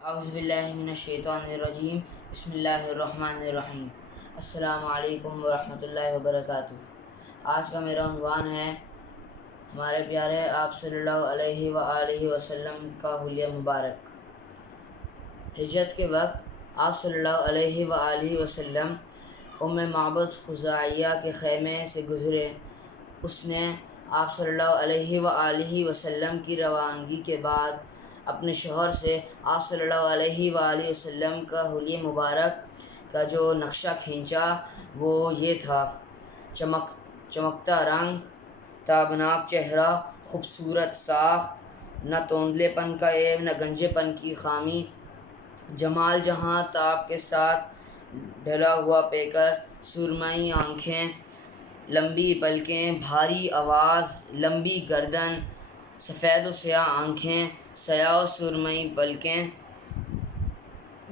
اعوذ باللہ من الشیطان الرجیم بسم اللہ الرحمن الرحیم۔ السلام علیکم ورحمۃ اللہ وبرکاتہ۔ آج کا میرا عنوان ہے ہمارے پیارے آپ صلی اللہ علیہ وآلہ وسلم کا حلیہ مبارک۔ ہجرت کے وقت آپ صلی اللہ علیہ وآلہ وسلم معبد خزاعیہ کے خیمے سے گزرے۔ اس نے آپ صلی اللہ علیہ وآلہ وسلم کی روانگی کے بعد اپنے شوہر سے آپ صلی اللہ علیہ وآلہ وسلم کا حلیہ مبارک کا جو نقشہ کھینچا وہ یہ تھا: چمکتا رنگ، تابناک چہرہ، خوبصورت ساخت، نہ توندلے پن کا عیب نہ گنجے پن کی خامی، جمال جہاں تاب کے ساتھ ڈھلا ہوا پیکر، سرمئی آنکھیں، لمبی پلکیں، بھاری آواز، لمبی گردن، سفید و سیاہ آنکھیں، سیاہ و سرمئی پلکیں،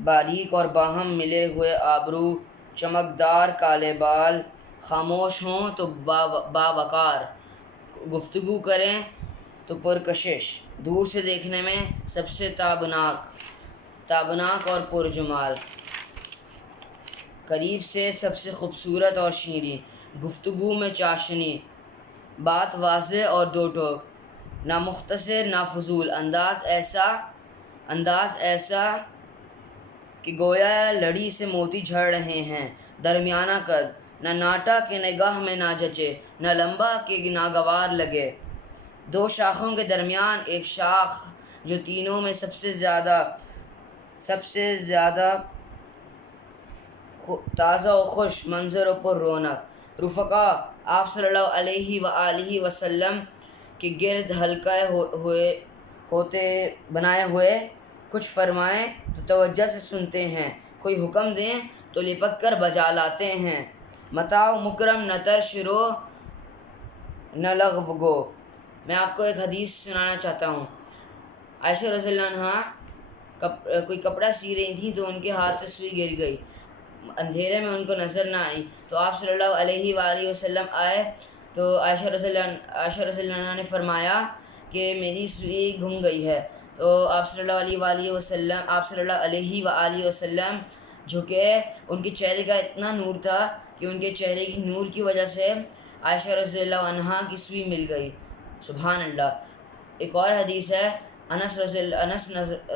باریک اور باہم ملے ہوئے آبرو، چمکدار کالے بال، خاموش ہوں تو باوقار، گفتگو کریں تو پرکشش، دور سے دیکھنے میں سب سے تابناک اور پرجمال، قریب سے سب سے خوبصورت اور شیریں، گفتگو میں چاشنی، بات واضح اور دو ٹوک، نہ مختصر نہ فضول، انداز ایسا کہ گویا لڑی سے موتی جھڑ رہے ہیں، درمیانہ قد، نہ ناٹا کہ نگاہ میں نہ جچے، نہ لمبا کہ ناگوار لگے، دو شاخوں کے درمیان ایک شاخ جو تینوں میں سب سے زیادہ تازہ و خوش منظر و پر رونق۔ رفقا آپ صلی اللہ علیہ وآلہ وسلم کے گرد حلقہ بنائے ہوئے کچھ فرمائیں تو توجہ سے سنتے ہیں، کوئی حکم دیں تو لپک کر بجا لاتے ہیں، متاع مکرم نہ ترش رو نہ لغو گو۔ میں آپ کو ایک حدیث سنانا چاہتا ہوں۔ عائشہ رضی اللہ عنہ کوئی کپڑا سی رہی تھیں تو ان کے ہاتھ سے سوئی گر گئی، اندھیرے میں ان کو نظر نہ آئی تو آپ صلی اللہ علیہ وآلہ وسلم آئے تو عائشہ رضی اللہ عنہ نے فرمایا کہ میری سوئی گم گئی ہے، تو آپ صلی اللہ علیہ وآلہ وسلم جھکے، ان کے چہرے کا اتنا نور تھا کہ ان کے چہرے کی نور کی وجہ سے عائشہ رضی اللہ عنہ کی سوئی مل گئی۔ سبحان اللہ۔ ایک اور حدیث ہے، انس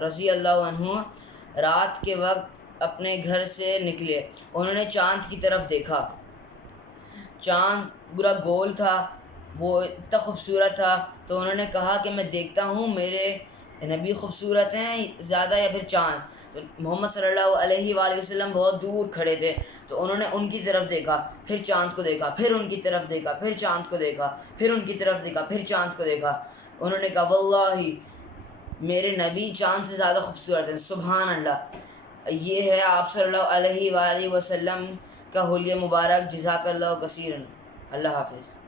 رضی اللہ عنہ رات کے وقت اپنے گھر سے نکلے، انہوں نے چاند کی طرف دیکھا، چاند پورا گول تھا، وہ اتنا خوبصورت تھا، تو انہوں نے کہا کہ میں دیکھتا ہوں میرے نبی خوبصورت ہیں زیادہ یا پھر چاند؟ تو محمد صلی اللہ علیہ وآلہ وسلم بہت دور کھڑے تھے، تو انہوں نے ان کی طرف دیکھا، پھر چاند کو دیکھا، پھر ان کی طرف دیکھا، پھر چاند کو دیکھا، پھر ان کی طرف دیکھا، پھر چاند کو دیکھا، انہوں نے کہا واللہ میرے نبی چاند سے زیادہ خوبصورت ہیں۔ سبحان اللہ۔ یہ ہے آپ صلی اللہ علیہ وآلہ وسلم کا حلیہ مبارک۔ جزاک اللہ کثیرا۔ اللہ حافظ۔